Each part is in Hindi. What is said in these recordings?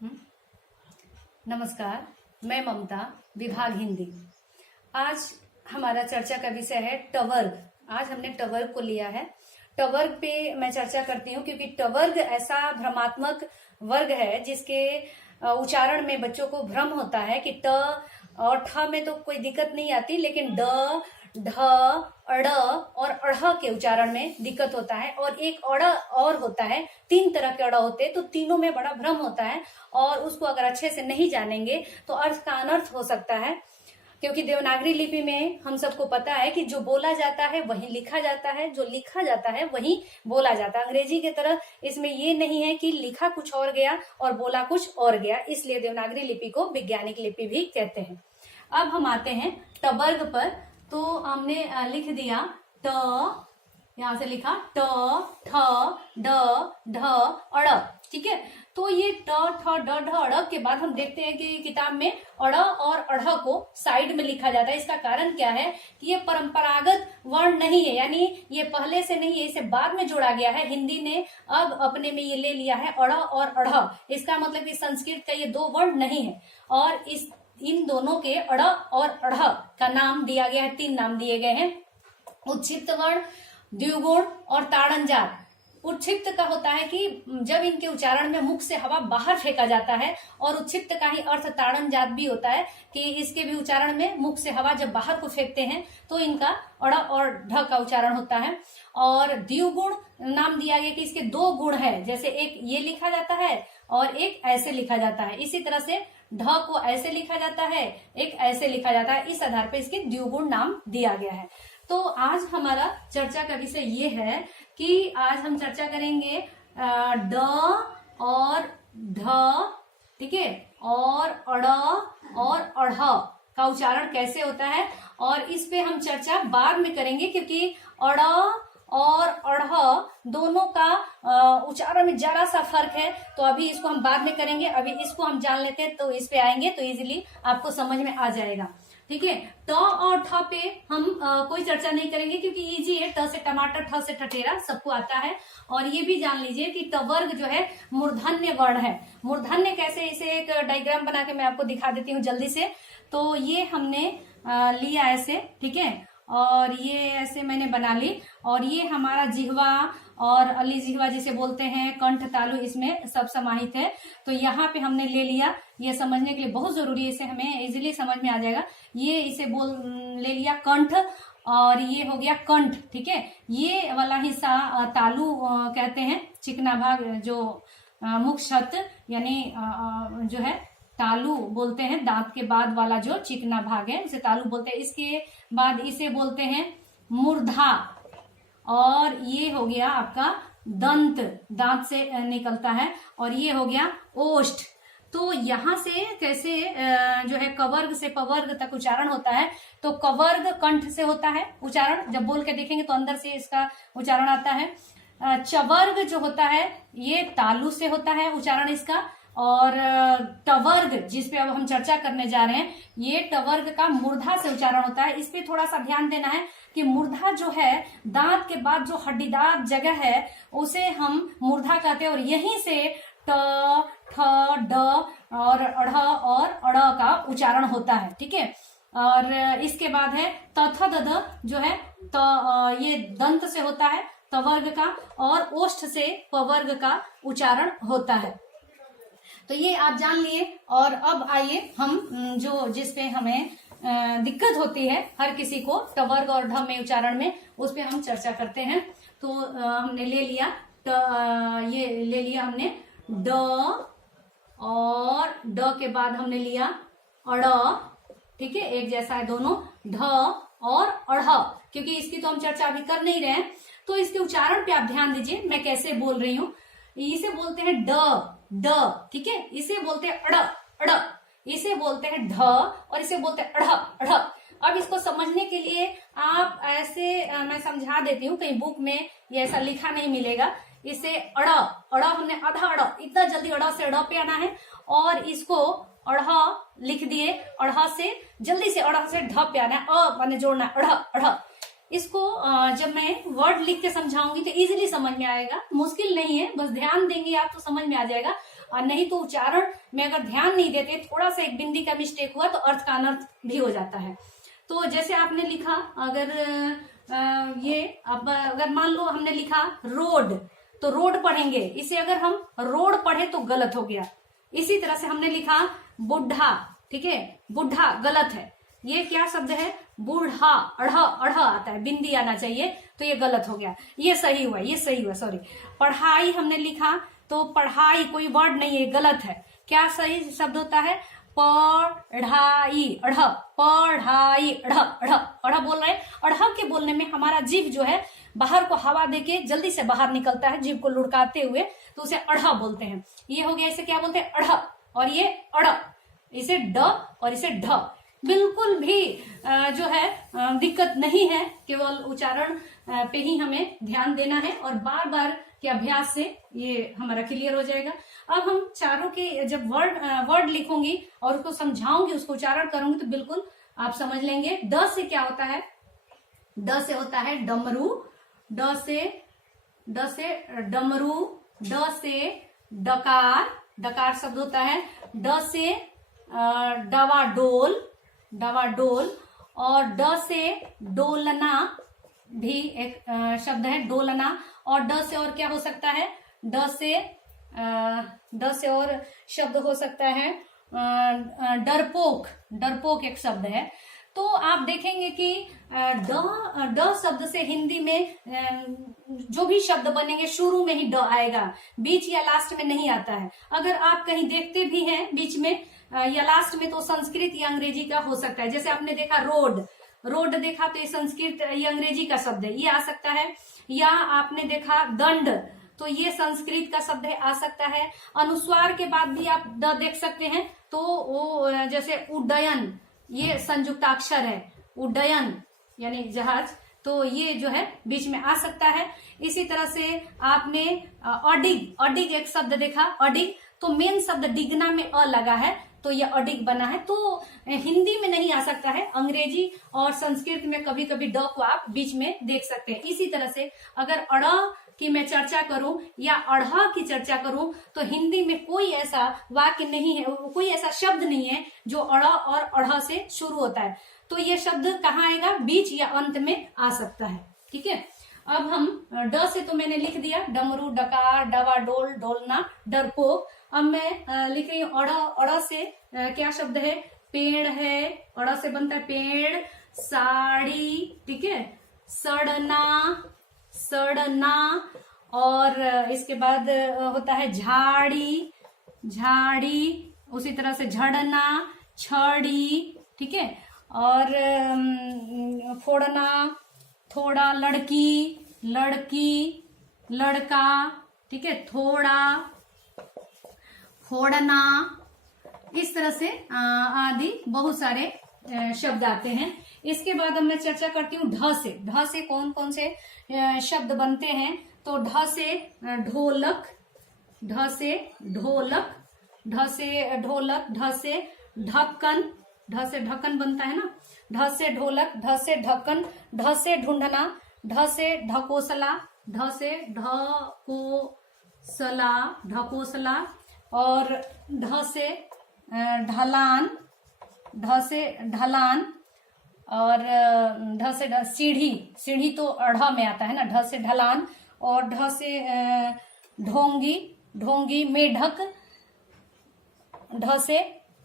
हम्म, नमस्कार, मैं ममता, विभाग हिंदी। आज हमारा चर्चा का विषय है टवर्ग। आज हमने टवर्ग को लिया है। टवर्ग पे मैं चर्चा करती हूँ क्योंकि टवर्ग ऐसा भ्रमात्मक वर्ग है जिसके उच्चारण में बच्चों को भ्रम होता है कि ट और ठ में तो कोई दिक्कत नहीं आती, लेकिन ड, ढ, अड़ और अढ़ के उच्चारण में दिक्कत होता है। और एक अड़ और होता है, 3 तरह के अड़ होते हैं, तो तीनों में बड़ा भ्रम होता है और उसको अगर अच्छे से नहीं जानेंगे तो अर्थ का अनर्थ हो सकता है। क्योंकि देवनागरी लिपि में हम सबको पता है कि जो बोला जाता है वही लिखा जाता है, जो लिखा जाता है वही बोला जाता है। अंग्रेजी की तरह इसमें ये नहीं है कि लिखा कुछ और गया और बोला कुछ और गया, इसलिए देवनागरी लिपि को वैज्ञानिक लिपि भी कहते हैं। अब हम आते हैं टवर्ग पर। तो हमने लिख दिया ट, यहां से लिखा ट, ठ, ड, ढ, अड़। ठीक है, तो ये ट, ठ, ड, ढ, अड़ के बाद हम देखते हैं कि किताब में अड़ और अढ़ को साइड में लिखा जाता है। इसका कारण क्या है कि ये परंपरागत वर्ण नहीं है, यानी ये पहले से नहीं है, इसे बाद में जोड़ा गया है। हिंदी ने अब अपने में ये ले लिया है अड़ और अढ़। इसका मतलब कि संस्कृत का ये 2 वर्ण नहीं है और इन दोनों के अड़ और अढ़ का नाम दिया गया है। 3 नाम दिए गए हैं, उच्छिप्त वर्ण, द्विगुण और ताड़नजात। उच्छिप्त का होता है कि जब इनके उच्चारण में मुख से हवा बाहर फेंका जाता है, और उच्छिप्त का ही अर्थ ताड़नजात भी होता है कि इसके भी उच्चारण में मुख से हवा जब बाहर को फेंकते हैं तो इनका अड़ और ढ का उच्चारण होता है। और द्विगुण नाम दिया गया कि इसके 2 गुण है, जैसे एक ये लिखा जाता है और एक ऐसे लिखा जाता है। इसी तरह से ढ को ऐसे लिखा जाता है, एक ऐसे लिखा जाता है। इस आधार पर इसके द्विगुण नाम दिया गया है। तो आज हमारा चर्चा का विषय ये है कि आज हम चर्चा करेंगे ड और ढ, ठीक है, और अड़ और अढ़ का उच्चारण कैसे होता है, और इस पे हम चर्चा बाद में करेंगे क्योंकि अड़ और अढ़ दोनों का उच्चारण में जरा सा फर्क है, तो अभी इसको हम बाद में करेंगे। अभी इसको हम जान लेते हैं तो इस पे आएंगे तो इजीली आपको समझ में आ जाएगा। ठीक है, ट और ठ पे हम कोई चर्चा नहीं करेंगे क्योंकि इजी है। ट से टमाटर, ठ से ठठेरा सबको आता है। और ये भी जान लीजिए कि टवर्ग जो है मूर्धन्य वर्ण है। मूर्धन्य कैसे, इसे एक डायग्राम बना के मैं आपको दिखा देती हूँ जल्दी से। तो ये हमने लिया ऐसे, ठीक है, और ये ऐसे मैंने बना ली, और ये हमारा जिह्वा और अली जिह्वा जिसे बोलते हैं, कंठ, तालु, इसमें सब समाहित है। तो यहाँ पे हमने ले लिया, ये समझने के लिए बहुत जरूरी है, इसे हमें इजीली समझ में आ जाएगा। ये इसे ले लिया कंठ, और ये हो गया कंठ। ठीक है, ये वाला हिस्सा तालु कहते हैं, चिकना भाग जो मुख छत यानी जो है तालु बोलते हैं। दांत के बाद वाला जो चिकना भाग है उसे तालु बोलते हैं। इसके बाद इसे बोलते हैं मूर्धा, और ये हो गया आपका दंत, दांत से निकलता है, और ये हो गया ओष्ठ। तो यहां से कैसे जो है कवर्ग से पवर्ग तक उच्चारण होता है। तो कवर्ग कंठ से होता है उच्चारण, जब बोल के देखेंगे तो अंदर से इसका उच्चारण आता है। चवर्ग जो होता है ये तालु से होता है उच्चारण इसका। और टवर्ग जिस पे अब हम चर्चा करने जा रहे हैं, ये टवर्ग का मूर्धा से उच्चारण होता है। इस पे थोड़ा सा ध्यान देना है कि मूर्धा जो है दांत के बाद जो हड्डीदार जगह है उसे हम मूर्धा कहते हैं, और यहीं से ट, ठ, ड और अढ़ और अड़ का उच्चारण होता है। ठीक है, और इसके बाद है त, थ, द, द जो है ये दंत से होता है तवर्ग का, और ओष्ठ से पवर्ग का उच्चारण होता है। तो ये आप जान लिए। और अब आइए हम जो जिसपे हमें दिक्कत होती है हर किसी को टवर्ग और ढ में उच्चारण में, उस पे हम चर्चा करते हैं। तो हमने ले लिया ये ले लिया हमने ड, और ड के बाद हमने लिया अड़। ठीक है, एक जैसा है दोनों, ढ और अढ़, क्योंकि इसकी तो हम चर्चा अभी कर नहीं रहे हैं। तो इसके उच्चारण पे आप ध्यान दीजिए मैं कैसे बोल रही हूँ। इसे बोलते हैं ड, ड, ठीक है, इसे बोलते हैं अड़, अड़, इसे बोलते हैं ढ, और इसे बोलते हैं अढ़, अढ़। अब इसको समझने के लिए आप ऐसे मैं समझा देती हूँ, कहीं बुक में ये ऐसा लिखा नहीं मिलेगा। इसे अड़, अड़ हमने आधा अड़, इतना जल्दी अड़ से अड़ पे आना है, और इसको अढ़ लिख दिए, अढ़ से जल्दी से अढ़ से ढ पे आना है, अ माने जोड़ना है, अढ़, अढ़। इसको जब मैं वर्ड लिख के समझाऊंगी तो इजीली समझ में आएगा, मुश्किल नहीं है, बस ध्यान देंगे आप तो समझ में आ जाएगा। और नहीं तो उच्चारण में अगर ध्यान नहीं देते, थोड़ा सा एक बिंदी का मिस्टेक हुआ तो अर्थ का अनर्थ भी हो जाता है। तो जैसे आपने लिखा, अगर ये अब अगर मान लो हमने लिखा रोड, तो रोड पढ़ेंगे, इसे अगर हम रोड पढ़े तो गलत हो गया। इसी तरह से हमने लिखा बुढ़ा, ठीक है, बुढ़ा गलत है। ये क्या शब्द है, बूढ़ा, अढ़ अढ़ आता है, बिंदी आना चाहिए, तो ये गलत हो गया। ये सही हुआ, ये सही हुआ, सॉरी। पढ़ाई हमने लिखा तो पढ़ाई कोई वर्ड नहीं है, गलत है। क्या सही शब्द होता है, पढ़ाई, अढ़, पढ़ाई, अढ़ अढ़ अढ़ बोल रहे हैं। अढ़ के बोलने में हमारा जीभ जो है बाहर को हवा देके जल्दी से बाहर निकलता है, जीभ को लुढ़काते हुए, तो उसे अढ़ बोलते हैं। ये हो गया, इसे क्या बोलते हैं, अढ़। और ये अड़, इसे ड और इसे ढ। बिल्कुल भी जो है दिक्कत नहीं है, केवल उच्चारण पे ही हमें ध्यान देना है और बार बार के अभ्यास से ये हमारा क्लियर हो जाएगा। अब हम चारों के जब वर्ड लिखूंगी और उसको समझाऊंगी, उसको उच्चारण करूंगी, तो बिल्कुल आप समझ लेंगे। ड से क्या होता है, ड से होता है डमरू, ड से डमरू, ड से डकार, डकार शब्द होता है। ड से डवाडोल, डवाडोल, और ड से डोलना भी एक शब्द है, डोलना। और ड से और क्या हो सकता है, ड से और शब्द हो सकता है डरपोक, डरपोक एक शब्द है। तो आप देखेंगे कि ड शब्द से हिंदी में जो भी शब्द बनेंगे शुरू में ही ड आएगा, बीच या लास्ट में नहीं आता है। अगर आप कहीं देखते भी हैं बीच में या लास्ट में, तो संस्कृत या अंग्रेजी का हो सकता है। जैसे आपने देखा रोड, रोड देखा तो ये संस्कृत या अंग्रेजी का शब्द है, ये आ सकता है। या आपने देखा दंड, तो ये संस्कृत का शब्द है, आ सकता है। अनुस्वार के बाद भी आप द देख सकते हैं, तो वो जैसे उड्डयन, ये संयुक्ताक्षर है, उड्डयन यानी जहाज, तो ये जो है बीच में आ सकता है। इसी तरह से आपने अडिग, अडिग एक शब्द देखा, अडिग, तो मेन शब्द डिगना में अ लगा है, तो ये अडिग बना है। तो हिंदी में नहीं आ सकता है, अंग्रेजी और संस्कृत में कभी कभी ड को आप बीच में देख सकते हैं। इसी तरह से अगर अड़ की मैं चर्चा करूं या अढ़ा की चर्चा करूं, तो हिंदी में कोई ऐसा वाक्य नहीं है, कोई ऐसा शब्द नहीं है जो अड़ा और अढ़ा से शुरू होता है। तो ये शब्द कहाँ आएगा, बीच या अंत में आ सकता है। ठीक है, अब हम ड से तो मैंने लिख दिया, डमरू, डकार, डवाडोल, डोलना, डरपोक। अब मैं लिख रही हूँ अड़ा, अड़ा से क्या शब्द है, पेड़ है, अड़ा से बनता है पेड़, साड़ी, ठीक है, सड़ना, सड़ना, और इसके बाद होता है झाड़ी, झाड़ी, उसी तरह से झड़ना, छड़ी, ठीक है, और फोड़ना, थोड़ा, लड़की, लड़की, लड़का, ठीक है, थोड़ा, फोड़ना, इस तरह से आदि बहुत सारे शब्द आते हैं। इसके बाद अब मैं चर्चा करती हूँ ढ से। ढ से कौन कौन से शब्द बनते हैं, तो ढ से ढोलक, ढ से ढोलक, ढ से ढोलक, ढ से ढक्कन, ढ से ढक्कन बनता है ना, ढ से ढोलक, ढ से ढक्कन, ढ से ढूंढना, ढ से ढकोसला, ढ से ढकोसला, ढकोसला, और ढ से ढलान, ढ से ढलान, और ढ से सीढ़ी, सीढ़ी तो अढ़ में आता है ना, ढ से ढलान, और ढ से ढोंगी, ढोंगी, मेढक, ढ से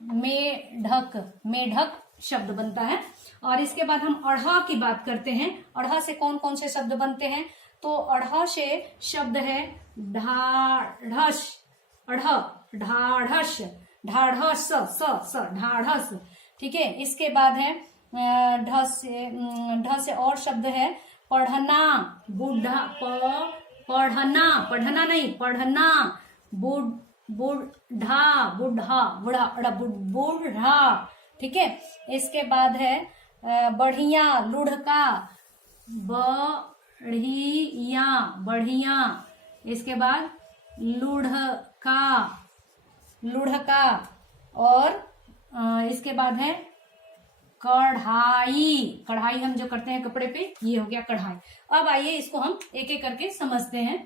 मेढक, मेढक शब्द बनता है। और इसके बाद हम अढ़ा की बात करते हैं। अढ़ा से कौन कौन से शब्द बनते हैं, तो अढ़ा से शब्द है ढाढ़स, अढ़, ढाढ़स, ढाढ़स, स ढाढ़स, ठीक है। इसके बाद है ढ से और शब्द है पढ़ना, बूढ़ा, पढ़ना, पढ़ना नहीं, पढ़ना, बूढ़ा, बूढ़ा, बूढ़ा, बूढ़ा, ठीक है। इसके बाद है बढ़िया, लुढ़का, बढ़िया, बढ़िया। इसके बाद लुढ़का, लुढ़का, और इसके बाद है कढ़ाई, कढ़ाई हम जो करते हैं कपड़े पे, ये हो गया कढ़ाई। अब आइए इसको हम एक एक करके समझते हैं।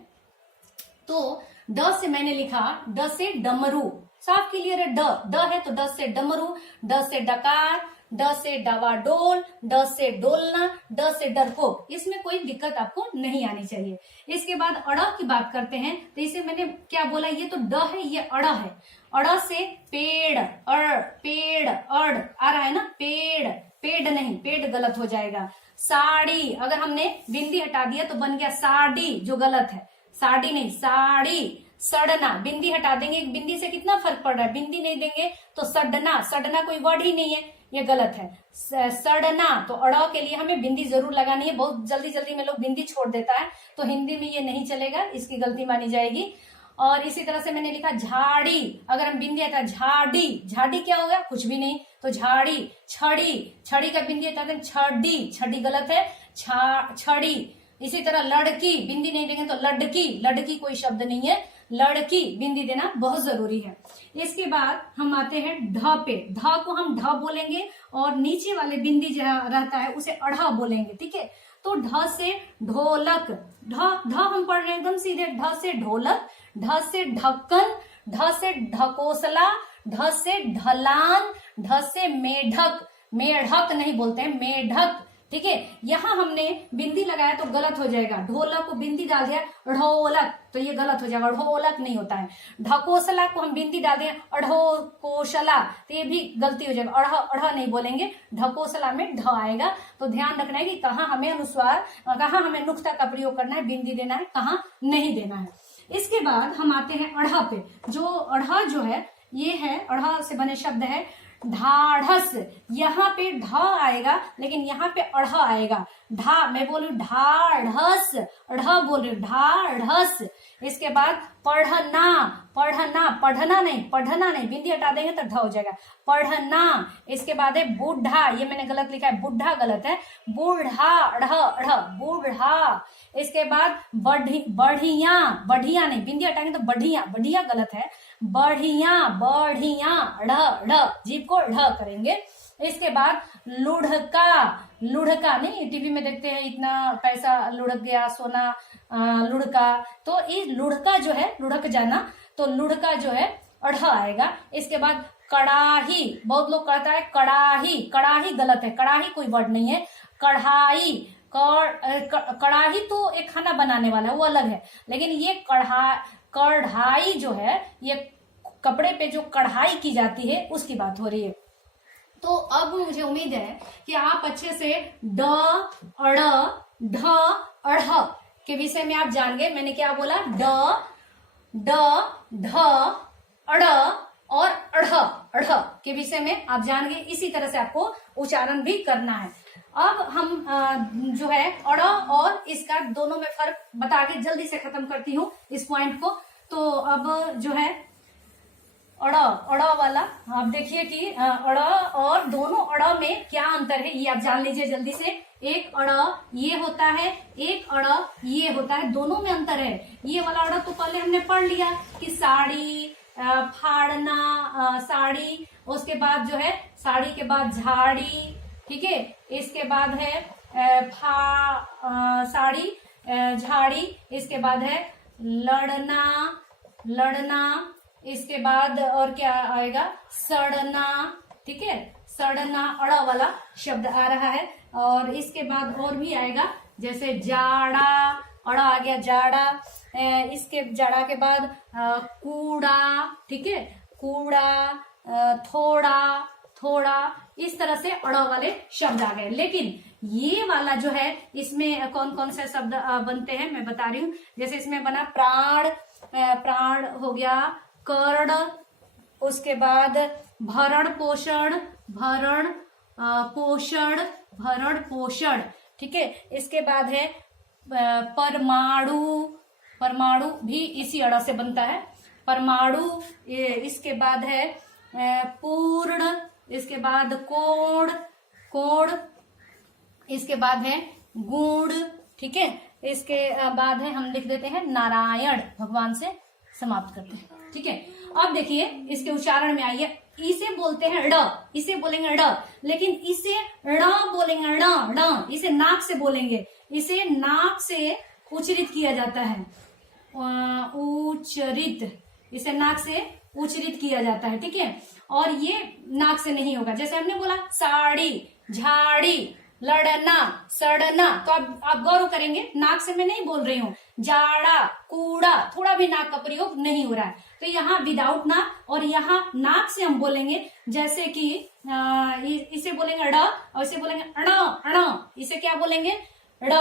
तो ड से मैंने लिखा, ड से डमरू, साफ क्लियर है। ड है तो ड से डमरू, ड से डकार, ड से डवाडोल, ड से डोलना, ड से डरपोक। इसमें कोई दिक्कत आपको नहीं आनी चाहिए। इसके बाद अड़ की बात करते हैं, तो इसे मैंने क्या बोला, ये तो ड है, ये अड़ है। अड़ से पेड़, पेड़ अड़ आ रहा है ना, पेड़, पेड़ नहीं, पेड़ गलत हो जाएगा। साड़ी, अगर हमने बिंदी हटा दिया तो बन गया साड़ी, जो गलत है, साड़ी नहीं साड़ी। सड़ना, बिंदी हटा देंगे, बिंदी से कितना फर्क पड़ रहा है, बिंदी नहीं देंगे तो सड़ना, सड़ना कोई वर्ड ही नहीं है, ये गलत है। सड़ना, तो अड़ के लिए हमें बिंदी जरूर लगानी है। बहुत जल्दी जल्दी में लोग बिंदी छोड़ देता है, तो हिंदी में ये नहीं चलेगा, इसकी गलती मानी जाएगी। और इसी तरह से मैंने लिखा झाड़ी, अगर हम बिंदी हटा, झाड़ी, झाड़ी क्या हो गया, कुछ भी नहीं, तो झाड़ी। छड़ी, छड़ी का बिंदी हटा दें, छड़ी, छड़ी गलत है, छड़ी। इसी तरह लड़की, बिंदी नहीं देंगे तो लड़की, लड़की कोई शब्द नहीं है, लड़की, बिंदी देना बहुत जरूरी है। इसके बाद हम आते हैं ढ पे। ढ को हम ढ बोलेंगे और नीचे वाले बिंदी जो रहता है उसे अढ़ा बोलेंगे, ठीक है। तो ढ से ढोलक, ढ हम पढ़ रहे हैं एकदम सीधे, ढ से ढोलक, ढ से ढक्कन, ढ से ढकोसला, ढ से ढलान, ढ से मेढक, मेढक नहीं बोलते हैं, मेढक, ठीक है। यहाँ हमने बिंदी लगाया तो गलत हो जाएगा, ढोलक को बिंदी डाल दिया ढोलक, तो ये गलत हो जाएगा, ढोलक नहीं होता है। ढकोसला को हम बिंदी डाल दिया अढ़ोकोसला, तो ये भी गलती हो जाएगा, अढ़ नहीं बोलेंगे, ढकोसला में ढ आएगा। तो ध्यान रखना है कि कहाँ हमें अनुस्वार, कहाँ हमें नुक्ता का प्रयोग करना है, बिंदी देना है, कहाँ नहीं देना है। इसके बाद हम आते हैं अढ़ा पे। जो अढ़ा जो है, ये है अढ़ा से बने शब्द है ढाढ़स, यहाँ पे ढ आएगा लेकिन यहाँ पे अढ़ आएगा। ढा, मैं बोल रही हूँ ढाढ़स, ढ बोल रही हूँ ढाढ़स। इसके बाद पढ़ना, पढ़ना, पढ़ना नहीं, पढ़ना नहीं, बिंदी हटा देंगे तो ढ हो जाएगा, पढ़ना। इसके बाद है बूढ़ा, ये मैंने गलत लिखा है, बुढ़ा गलत है, बूढ़ा, ढ़ ढ़ बूढ़ा। इसके बाद बढ़िया, बढ़िया नहीं, बिंदी हटाएंगे तो बढ़िया, बढ़िया गलत है, बढ़िया, बढ़िया, ढ़ ढ़, जीभ को ढ़ करेंगे। इसके बाद लुढ़का, लुढ़का नहीं, टीवी में देखते हैं इतना पैसा लुढ़क गया, सोना लुढ़का, तो ये लुढ़का जो है, लुढ़क जाना, तो लुढ़का जो है अढ़ आएगा। इसके बाद कड़ाही, बहुत लोग कहता है कड़ाही, कड़ाही गलत है, कड़ाही कोई वर्ड नहीं है, कढ़ाई। कड़ाही तो एक खाना बनाने वाला है, वो अलग है, लेकिन ये कढ़ाई जो है, ये कपड़े पे जो कढ़ाई की जाती है उसकी बात हो रही है। तो अब मुझे उम्मीद है कि आप अच्छे से ड, अड़, ढ, अढ़ के विषय में आप जान गए। मैंने क्या बोला, ड, ढ, अड़ और अढ़ के विषय में आप जान गए। इसी तरह से आपको उच्चारण भी करना है। अब हम जो है अड़ और इसका दोनों में फर्क बता के जल्दी से खत्म करती हूँ इस पॉइंट को। तो अब जो है अड़, अड़ वाला आप देखिए कि अड़ और दोनों अड़ में क्या अंतर है, ये आप जान लीजिए जल्दी से। एक अड़ ये होता है, एक अड़ ये होता है, दोनों में अंतर है। ये वाला अड़ तो पहले हमने पढ़ लिया कि साड़ी, फाड़ना, साड़ी, उसके बाद जो है साड़ी के बाद झाड़ी, ठीक है। इसके बाद है साड़ी, झाड़ी, इसके बाद है लड़ना, लड़ना, इसके बाद और क्या आएगा, सड़ना, ठीक है, सड़ना, अड़ा वाला शब्द आ रहा है। और इसके बाद और भी आएगा, जैसे जाड़ा, अड़ा आ गया जाड़ा। इसके जाड़ा के बाद कूड़ा, ठीक है, कूड़ा, थोड़ा, थोड़ा, इस तरह से अड़ा वाले शब्द आ गए। लेकिन ये वाला जो है, इसमें कौन कौन से शब्द बनते हैं मैं बता रही हूँ। जैसे इसमें बना प्राण, प्राण हो गया, कर्ण, उसके बाद भरण पोषण, भरण पोषण, भरण पोषण, ठीक है। इसके बाद है परमाणु, परमाणु भी इसी अड़ा से बनता है, परमाणु। इसके बाद है पूर्ण, इसके बाद कोण, कोण, इसके बाद है गुण, ठीक है। इसके बाद है हम लिख देते हैं नारायण, भगवान से समाप्त करते हैं, ठीक है। अब देखिए इसके उच्चारण में आइए, इसे बोलते हैं ड़, इसे बोलेंगे ड़, लेकिन इसे ड़ बोलेंगे ड़, इसे नाक से बोलेंगे, इसे नाक से उच्चारित किया जाता है। उच्चरित, इसे नाक से उच्चरित किया जाता है, ठीक है। और ये नाक से नहीं होगा। जैसे हमने बोला साड़ी, झाड़ी, लड़ना, सड़ना, तो अब आप गौर करेंगे नाक से मैं नहीं बोल रही हूँ। जाड़ा, कूड़ा, थोड़ा भी नाक का प्रयोग नहीं हो रहा है। तो यहाँ विदाउट नाक, और यहाँ नाक से हम बोलेंगे, जैसे कि इसे बोलेंगे ड और इसे बोलेंगे अण अण, इसे क्या बोलेंगे ड,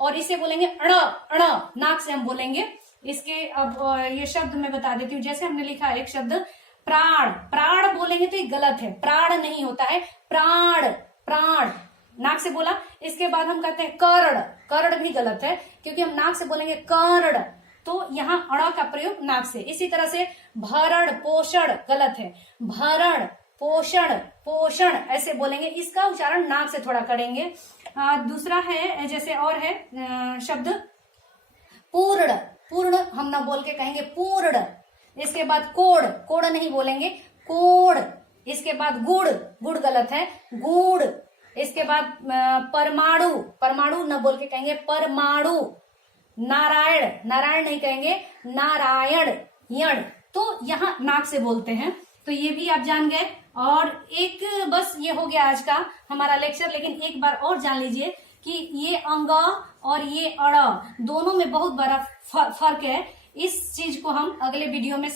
और इसे बोलेंगे अण अण, नाक से हम बोलेंगे इसके। अब ये शब्द मैं बता देती हूँ। जैसे हमने लिखा है एक शब्द प्राण, प्राण बोलेंगे तो ये गलत है, प्राण नहीं होता है, प्राण, प्राण नाक से बोला। इसके बाद हम कहते हैं कर्ण, कर्ण भी गलत है क्योंकि हम नाक से बोलेंगे कर्ण, तो यहाँ अण का प्रयोग नाक से। इसी तरह से भरण पोषण गलत है, भरण पोषण, पोषण ऐसे बोलेंगे, इसका उच्चारण नाक से थोड़ा करेंगे। दूसरा है, जैसे और है शब्द पूर्ण, पूर्ण हम ना बोल के कहेंगे पूर्ण। इसके बाद कोड़, कोड़ नहीं बोलेंगे कोड़। इसके बाद गुड़, गुड़ गलत है, गुड़। इसके बाद परमाणु, परमाणु न बोल के कहेंगे परमाणु। नारायण, नारायण नहीं कहेंगे नारायण, यण। तो यहाँ नाक से बोलते हैं, तो ये भी आप जान गए। और एक बस ये हो गया आज का हमारा लेक्चर, लेकिन एक बार और जान लीजिए कि ये अंग और ये अड़ दोनों में बहुत बड़ा फर्क है। इस चीज को हम अगले वीडियो में